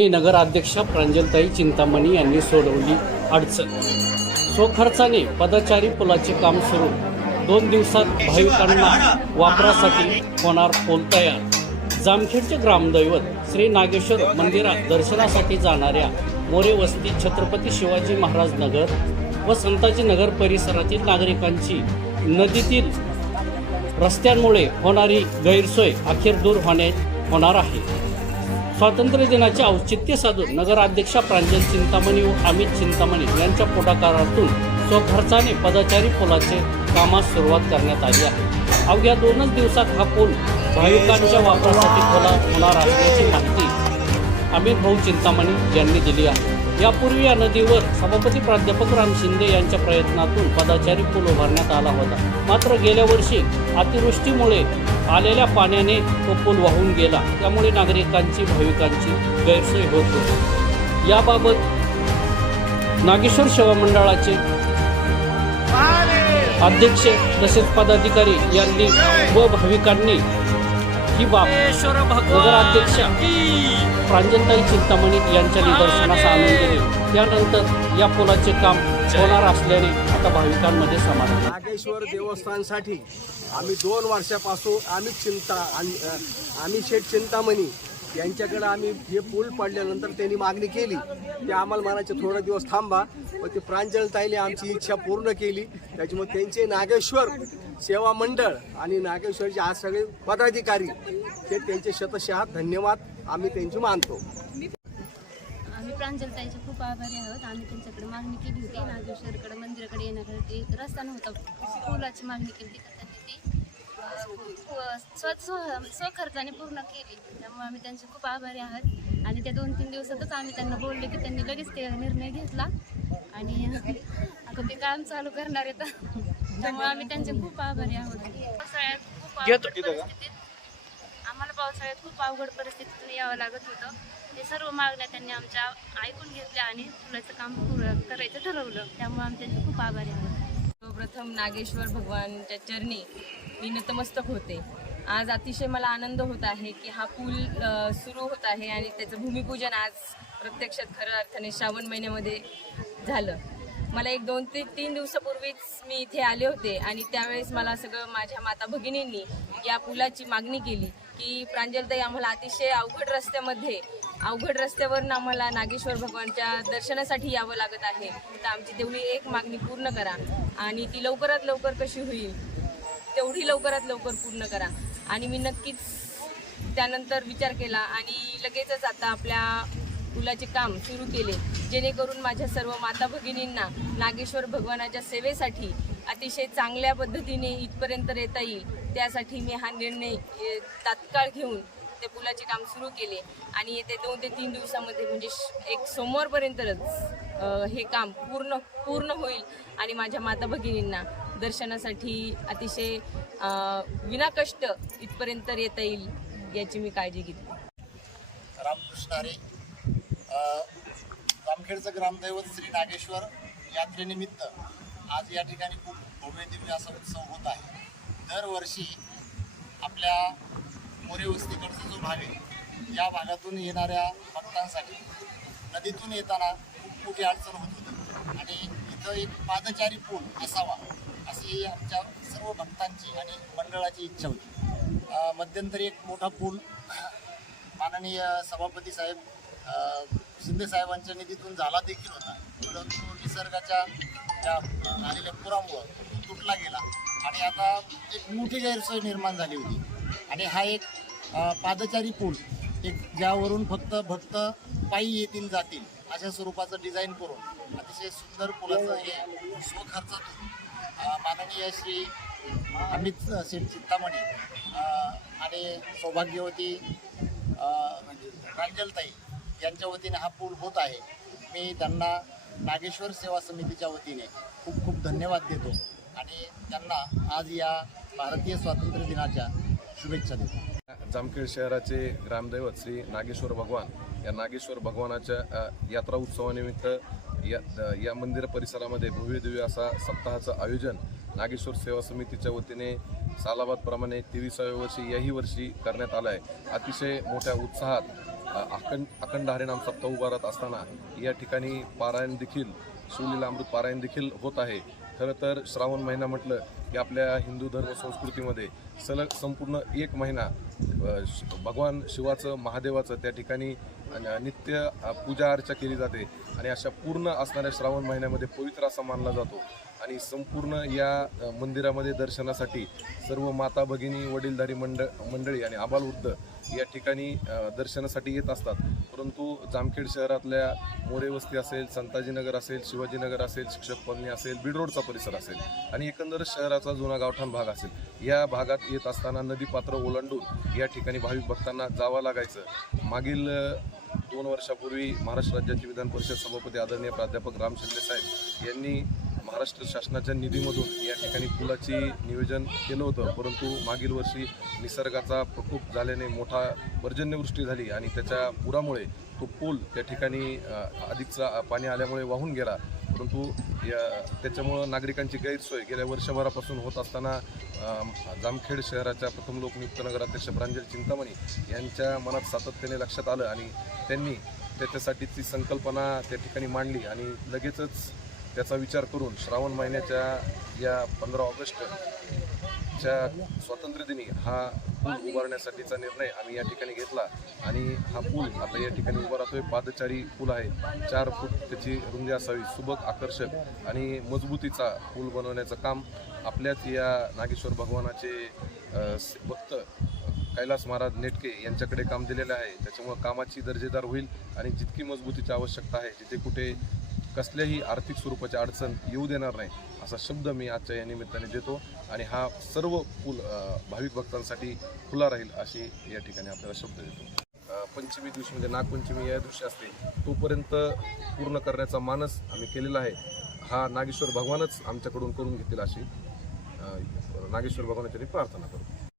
आणि नगराध्यक्षा प्रांजलताई चिंतामणी यांनी सोडवली अडचण। स्वखर्चाने पदचारी पुलाचे काम सुरू। 2 दिवसात भाविकांना वापरासाठी होणार पूल तयार। जामखेडचे ग्रामदैवत श्री नागेश्वर मंदिरात दर्शनासाठी जाणाऱ्या मोरे वस्ती, छत्रपती शिवाजी महाराज नगर व संताजी नगर परिसरातील नागरिकांची नदीतील रस्त्यांमुळे होणारी गैरसोय अखेर दूर होणार आहे। स्वातंत्र्य दिनाचे औचित्य साधून नगराध्यक्षा प्रांजल चिंतामणी व अमित चिंतामणी यांच्या पुढाकारातून स्वखर्चाने पदचारी पुलाचे कामास सुरुवात करण्यात आली आहे। अवघ्या 2 दिवसात हा पूल भाविकांच्या वापरासाठी खुला होणार असल्याची माहिती अमित भाऊ चिंतामणी यांनी दिली आहे। यापूर्वी या नदीवर सभापती प्राध्यापक राम शिंदे यांच्या प्रयत्नातून पदचारी पूल उभारण्यात आला होता। मात्र गेल्या वर्षी अतिवृष्टीमुळे आलेल्या पाण्याने तो पूल वाहून गेला, त्यामुळे नागरिकांची भाविकांची गैरसोय होत होती। याबाबत नागेश्वर सेवा मंडळाचे अध्यक्ष तसेच पदाधिकारी यांनी व भाविकांनी ही बाब नगराध्यक्षा प्रांजलताई चिंतामणी यांच्या निदर्शनास आणून दिली। त्यानंतर या पुलाचे काम होणार असल्याने आता भाविकांमध्ये समाधान। नागेश्वर देवस्थानसाठी आम्ही 2 वर्षापासून आम्ही शेठ चिंतामणी यांच्याकडे आम्ही हे पूल पडल्यानंतर त्यांनी मागणी केली की आम्हाला म्हणायचे थोडे दिवस थांबा, व ते प्रांजलताईने आमची इच्छा पूर्ण केली। त्याच्यामुळे त्यांचे नागेश्वर सेवा मंडळ आणि नागेश्वरचे आज सगळे पदाधिकारी हे त्यांचे शतशः धन्यवाद आम्ही त्यांची मानतो। आम्ही प्रांजलताईचे खूप आभारी आहोत। आम्ही त्यांच्याकडे मागणी केली होती, नागेश्वरकडे मंदिराकडे येण्यासाठी रस्ता नव्हता, पुलाची मागणी केली होती, त्यांनी ती स्वखर्चाने पूर्ण केली। त्यामुळे आम्ही त्यांचे खूप आभारी आहोत। आणि त्या 2-3 दिवसातच आम्ही त्यांना बोलले की त्यांनी लगेच ते निर्णय घेतला आणि आता ते काम चालू करणार आहेत। त्यामुळे आम्ही त्यांचे खूप आभारी आहोत। आम्हाला पावसाळ्यात खूप अवघड परिस्थितीतून यावं लागत होतं। ते सर्व मागण्या त्यांनी आमच्या ऐकून घेतल्या आणि पुलाचं काम पूर्ण करायचं ठरवलं। त्यामुळे आम्ही त्यांचे खूप आभारी आहोत। सर्वप्रथम नागेश्वर भगवानच्या चरणी मी नतमस्तक होते। आज अतिशय मला आनंद होत आहे की हा पूल सुरू होत आहे आणि त्याचं भूमिपूजन आज प्रत्यक्षात खऱ्या अर्थाने श्रावण महिन्यामध्ये झालं। मला 1-2 ते 3 दिवसापूर्वीच मी इथे आले होते आणि त्यावेळेस मला सगळं माझ्या माता भगिनींनी या पुलाची मागणी केली की प्रांजलताई आम्हाला अतिशय अवघड रस्त्यावरून आम्हाला नागेश्वर भगवानच्या दर्शनासाठी यावं लागत आहे, तर आमची तेवढी एक मागणी पूर्ण करा आणि ती लवकरात लवकर कशी होईल तेवढी लवकरात लवकर पूर्ण करा। आणि मी नक्कीच त्यानंतर विचार केला आणि लगेचच आता आपल्या पुलाचे काम सुरू केले, जेणेकरून माझ्या सर्व माता भगिनींना नागेश्वर भगवानाच्या सेवेसाठी अतिशय चांगल्या पद्धतीने इथपर्यंत येता येईल। त्यासाठी मी हा निर्णय तात्काळ घेऊन ते पुलाचे काम सुरू केले आणि येते 2 ते 3 दिवसामध्ये म्हणजे एक सोमवारपर्यंतच हे काम पूर्ण होईल आणि माझ्या माता भगिनींना दर्शनासाठी अतिशय विनाकष्ट इथपर्यंत येता येईल याची मी काळजी घेतली। रामकृष्ण हरी। जामखेडचं ग्रामदैवत श्री नागेश्वर यात्रेनिमित्त आज या ठिकाणी खूप भव्य दिव्य असा उत्सव होत आहे। दरवर्षी आपल्या मोरे वस्तीकडचा जो भाग आहे या भागातून येणाऱ्या भक्तांसाठी नदीतून येताना खूप मोठी अडचण होत होती आणि इथं एक पादचारी पूल असावा अशी आमच्या सर्व भक्तांची आणि मंडळाची इच्छा होती। मध्यंतरी एक मोठा पूल माननीय सभापती साहेब शिंदे साहेबांच्या निधीतून झाला देखील होता, परंतु निसर्गाच्या त्या आलेल्या पुरामुळं तुटला गेला आणि आता एक मोठी गैरसोय निर्माण झाली होती। आणि हा एक पादचारी पूल एक ज्यावरून फक्त भक्त पायी येतील जातील अशा स्वरूपाचं डिझाईन करून अतिशय सुंदर पुलाचं हे स्वखर्चातून माननीय श्री अमित शेठ चिंतामणी आणि सौभाग्यवती प्रांजलताई यांच्या वतीने हा पूल होत आहे। मी त्यांना नागेश्वर सेवा समितीच्या वतीने खूप खूप धन्यवाद देतो आणि त्यांना आज या भारतीय स्वातंत्र्य दिनाच्या शुभेच्छा देतो। जामखेड शहराचे ग्रामदैवत श्री नागेश्वर भगवान या नागेश्वर भगवानाच्या यात्रा उत्सवानिमित्त या मंदिर परिसरामध्ये भव्य दिव्य असा सप्ताहाचं आयोजन नागेश्वर सेवा समितीच्या वतीने सालाबादप्रमाणे 23व्या वर्षी याही वर्षी करण्यात आलं आहे। अतिशय मोठ्या उत्साहात अखंड हरिनाम सप्ताह उभारत असताना या ठिकाणी पारायण देखील, शिवलीला अमृत पारायण देखील होत आहे. खरं तर श्रावण महिना म्हटलं की आपल्या हिंदू धर्म संस्कृतीमध्ये सलग संपूर्ण 1 महिना भगवान शिवाचं, महादेवाचं त्या ठिकाणी नित्य पूजा अर्चा केली जाते आणि अशा पूर्ण असणाऱ्या श्रावण महिन्यामध्ये पवित्र असा मानला जातो. आणि संपूर्ण या मंदिरामध्ये दर्शनासाठी सर्व माता भगिनी, वडीलधारी मंडळी आणि आबालवृद्ध या ठिकाणी दर्शनासाठी येत असतात. परंतु जामखेड शहरातल्या मोरे वस्ती असेल, संताजीनगर असेल, शिवाजीनगर असेल, शिक्षक कॉलनी असेल, बीड रोडचा परिसर असेल आणि एकंदर शहराचा जुना गावठाण भाग असेल, या भागात येत असताना नदीपात्र ओलांडून या ठिकाणी भाविक भक्तांना जावं लागायचं. मागील 2 वर्षापूर्वी महाराष्ट्र राज्याचे विधान परिषद सभापती आदरणीय प्राध्यापक राम शिंदे साहेब यांनी महाराष्ट्र शासनाच्या निधीमधून या ठिकाणी पुलाची नियोजन केलं होतं. परंतु मागील वर्षी निसर्गाचा प्रकोप झाल्याने मोठा पर्जन्यवृष्टी झाली आणि त्याच्या पुरामुळे तो पूल त्या ठिकाणी अधिकचा पाणी आल्यामुळे वाहून गेला. परंतु त्याच्यामुळं नागरिकांची गैरसोय गेल्या वर्षभरापासून होत असताना जामखेड शहराच्या प्रथम लोकनियुक्त नगराध्यक्ष प्रांजल चिंतामणी यांच्या मनात सातत्याने लक्षात आलं आणि त्यांनी त्याच्यासाठीची संकल्पना त्या ठिकाणी मांडली आणि लगेचच त्याचा विचार करून श्रावण महिन्याच्या या 15 ऑगस्टच्या स्वातंत्र्यदिनी हा पूल उभारण्यासाठीचा निर्णय आम्ही या ठिकाणी घेतला आणि हा पूल आता या ठिकाणी उभा राहतोय. पादचारी पूल आहे, 4 फूट त्याची रुंदी असावी, सुबक, आकर्षक आणि मजबूतीचा पूल बनवण्याचं काम आपल्याच या नागेश्वर भगवानाचे भक्त कैलास महाराज नेटके यांच्याकडे काम दिलेलं आहे. त्याच्यामुळं कामाची दर्जेदार होईल आणि जितकी मजबूतीची आवश्यकता आहे, जिथे कुठे कसल्याही आर्थिक स्वरूपाची अडचण येऊ देणार नाही असा शब्द मी आजच्या या निमित्ताने देतो आणि हा सर्व पूल भाविक भक्तांसाठी खुला राहील अशी या ठिकाणी आपल्याला शब्द देतो. पंचमी दिवशी म्हणजे नागपंचमी या दिवशी असते, तोपर्यंत पूर्ण करण्याचा मानस आम्ही केलेला आहे. हा नागेश्वर भगवानच आमच्याकडून करून घेतील अशी नागेश्वर भगवानाची प्रार्थना करतो.